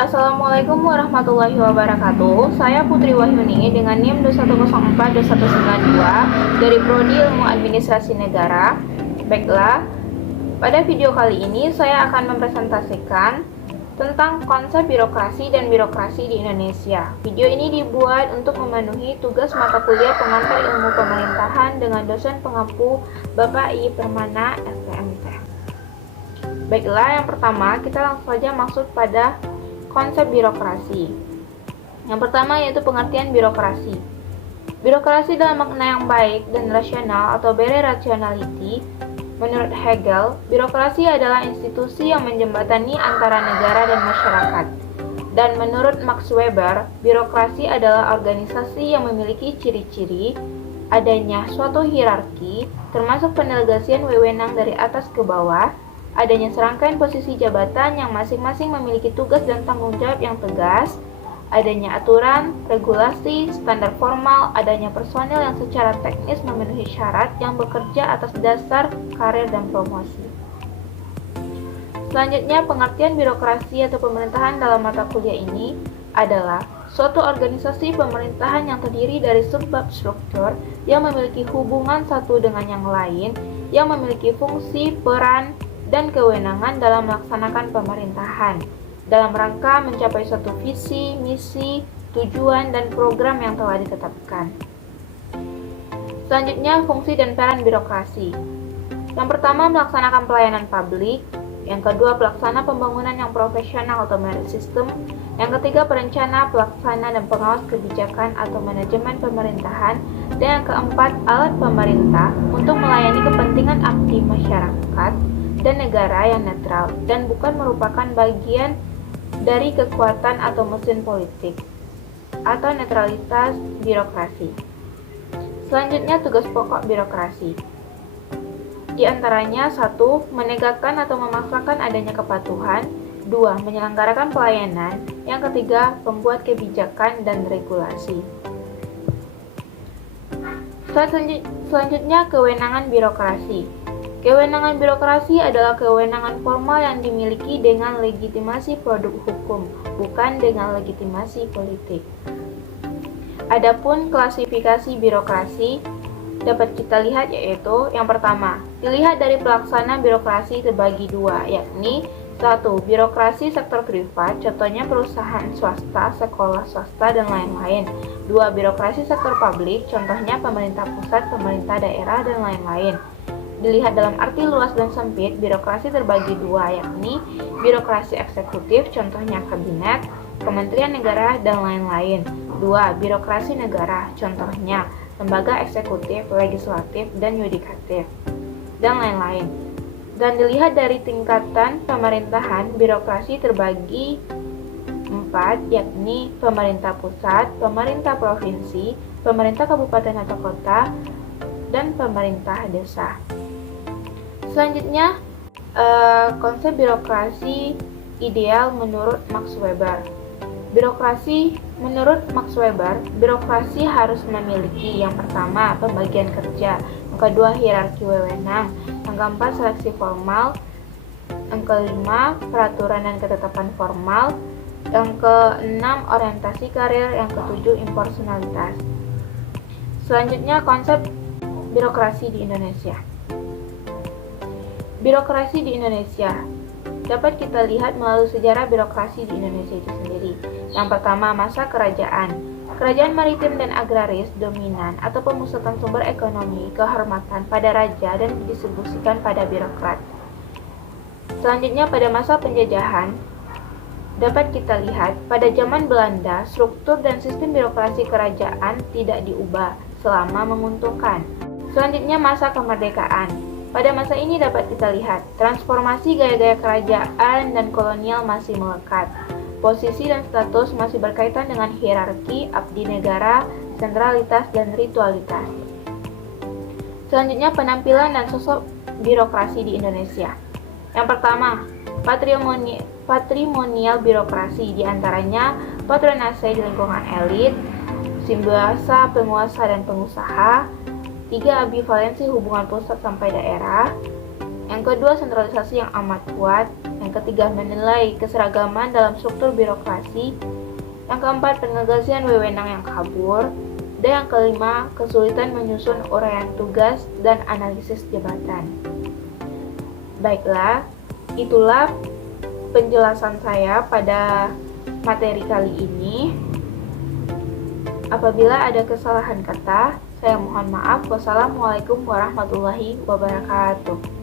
Assalamualaikum warahmatullahi wabarakatuh. Saya Putri Wahyuni dengan NIM 2104222 dari Prodi Ilmu Administrasi Negara. Baiklah, pada video kali ini saya akan mempresentasikan tentang konsep birokrasi dan birokrasi di Indonesia. Video ini dibuat untuk memenuhi tugas mata kuliah pengantar ilmu pemerintahan dengan dosen pengampu Bapak I. Permana, STMT. Baiklah, yang pertama kita langsung saja masuk pada konsep birokrasi. Yang pertama yaitu pengertian birokrasi. Birokrasi dalam makna yang baik dan rasional atau bare rationality. Menurut Hegel, birokrasi adalah institusi yang menjembatani antara negara dan masyarakat. Dan menurut Max Weber, birokrasi adalah organisasi yang memiliki ciri-ciri adanya suatu hierarki, termasuk pendelegasian wewenang dari atas ke bawah, adanya serangkaian posisi jabatan yang masing-masing memiliki tugas dan tanggung jawab yang tegas, adanya aturan, regulasi, standar formal, adanya personil yang secara teknis memenuhi syarat yang bekerja atas dasar karir dan promosi. Selanjutnya, pengertian birokrasi atau pemerintahan dalam mata kuliah ini adalah suatu organisasi pemerintahan yang terdiri dari subbab struktur yang memiliki hubungan satu dengan yang lain, yang memiliki fungsi, peran, dan kewenangan dalam melaksanakan pemerintahan dalam rangka mencapai suatu visi, misi, tujuan, dan program yang telah ditetapkan. Selanjutnya, fungsi dan peran birokrasi. Yang pertama, melaksanakan pelayanan publik. Yang kedua, pelaksana pembangunan yang profesional atau merit system. Yang ketiga, perencana, pelaksana, dan pengawas kebijakan atau manajemen pemerintahan. Dan yang keempat, alat pemerintah untuk melayani kepentingan aktif masyarakat dan negara yang netral dan bukan merupakan bagian dari kekuatan atau mesin politik atau netralitas birokrasi. Selanjutnya, tugas pokok birokrasi. Di antaranya 1. Menegakkan atau memaksakan adanya kepatuhan. 2. Menyelenggarakan pelayanan. Yang ketiga, membuat kebijakan dan regulasi. Selanjutnya, kewenangan birokrasi. Kewenangan birokrasi adalah kewenangan formal yang dimiliki dengan legitimasi produk hukum, bukan dengan legitimasi politik. Adapun klasifikasi birokrasi dapat kita lihat yaitu yang pertama, dilihat dari pelaksana birokrasi terbagi dua, yakni 1. Birokrasi sektor privat, contohnya perusahaan swasta, sekolah swasta, dan lain-lain. 2. Birokrasi sektor publik, contohnya pemerintah pusat, pemerintah daerah, dan lain-lain. Dilihat dalam arti luas dan sempit, birokrasi terbagi dua, yakni birokrasi eksekutif, contohnya kabinet, kementerian negara, dan lain-lain. 2. Birokrasi negara, contohnya lembaga eksekutif, legislatif, dan yudikatif, dan lain-lain. Dan dilihat dari tingkatan pemerintahan, birokrasi terbagi 4, yakni pemerintah pusat, pemerintah provinsi, pemerintah kabupaten atau kota, dan pemerintah desa. Selanjutnya, konsep birokrasi ideal menurut Max Weber. Menurut Max Weber, birokrasi harus memiliki yang pertama, pembagian kerja, yang kedua, hierarki wewenang, yang keempat, seleksi formal, yang kelima, peraturan dan ketetapan formal, yang keenam, orientasi karir, yang ketujuh, impersonalitas. Selanjutnya, konsep birokrasi di Indonesia. Birokrasi di Indonesia dapat kita lihat melalui sejarah birokrasi di Indonesia itu sendiri. Yang pertama, masa kerajaan. Kerajaan maritim dan agraris dominan atau pemusatan sumber ekonomi, kehormatan pada raja dan didistribusikan pada birokrat. Selanjutnya, pada masa penjajahan dapat kita lihat pada zaman Belanda, struktur dan sistem birokrasi kerajaan tidak diubah selama menguntungkan. Selanjutnya, masa kemerdekaan. Pada masa ini dapat kita lihat, transformasi gaya-gaya kerajaan dan kolonial masih melekat. Posisi dan status masih berkaitan dengan hierarki, abdi negara, sentralitas, dan ritualitas. Selanjutnya, penampilan dan sosok birokrasi di Indonesia. Yang pertama, patrimonial birokrasi, diantaranya patronase di lingkungan elit, simbiasa penguasa dan pengusaha. 3. Ambivalensi hubungan pusat sampai daerah. Yang kedua, sentralisasi yang amat kuat. Yang ketiga, menilai keseragaman dalam struktur birokrasi. Yang keempat, penegasian wewenang yang kabur. Dan yang kelima, kesulitan menyusun uraian tugas dan analisis jabatan. Baiklah, itulah penjelasan saya pada materi kali ini. Apabila ada kesalahan kata, saya mohon maaf. Wassalamualaikum warahmatullahi wabarakatuh.